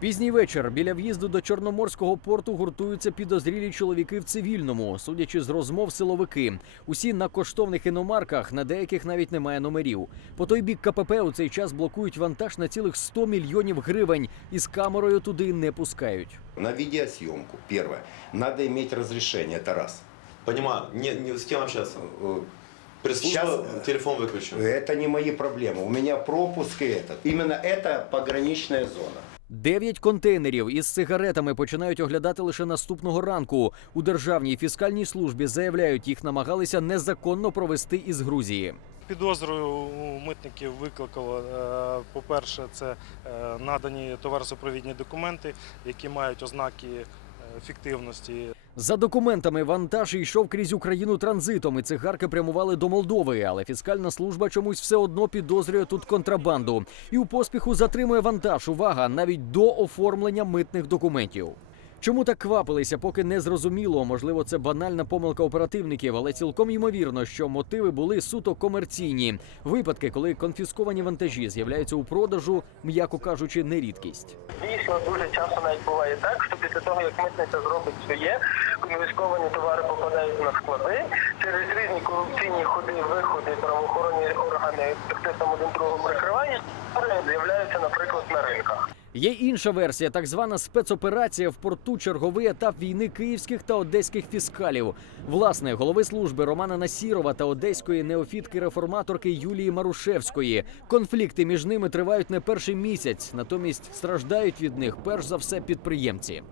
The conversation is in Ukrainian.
Пізній вечір біля в'їзду до Чорноморського порту гуртуються підозрілі чоловіки в цивільному, судячи з розмов силовики. Усі на коштовних іномарках, на деяких навіть немає номерів. По той бік КПП у цей час блокують вантаж на цілих 100 мільйонів гривень і з камерою туди не пускають. На видеосъемку, первое, надо иметь разрешение, это раз. Понимаю. Не, не с кем общаться? Э, Пресс-служба, Сейчас- телефон выключен. Это не мои проблемы, у меня пропуск и этот. Именно это пограничная зона. Дев'ять контейнерів із сигаретами починають оглядати лише наступного ранку. У державній фіскальній службі заявляють, їх намагалися незаконно провести із Грузії. Підозрою у митників викликало, е, по-перше, це е, надані товаросупровідні документи, які мають ознаки е, фіктивності. За документами вантаж йшов крізь Україну транзитом, і цигарки прямували до Молдови. Але фіскальна служба чомусь все одно підозрює тут контрабанду і у поспіху затримує вантаж. Увага навіть до оформлення митних документів. Чому так квапилися, поки не зрозуміло. Можливо, це банальна помилка оперативників, але цілком ймовірно, що мотиви були суто комерційні. Випадки, коли конфісковані вантажі з'являються у продажу, м'яко кажучи, не рідкість. Дійсно, дуже часто навіть буває так, що після того, як митниця зробить своє, конфісковані товари попадають на склади через різні корупційні ходи, виходи, правоохоронні органи тактичним один другому прикривання, з'являються, наприклад, на. Є інша версія, так звана спецоперація в порту черговий етап війни київських та одеських фіскалів. Власне, голови служби Романа Насірова та одеської неофітки реформаторки Юлії Марушевської. Конфлікти між ними тривають не перший місяць, натомість страждають від них перш за все підприємці.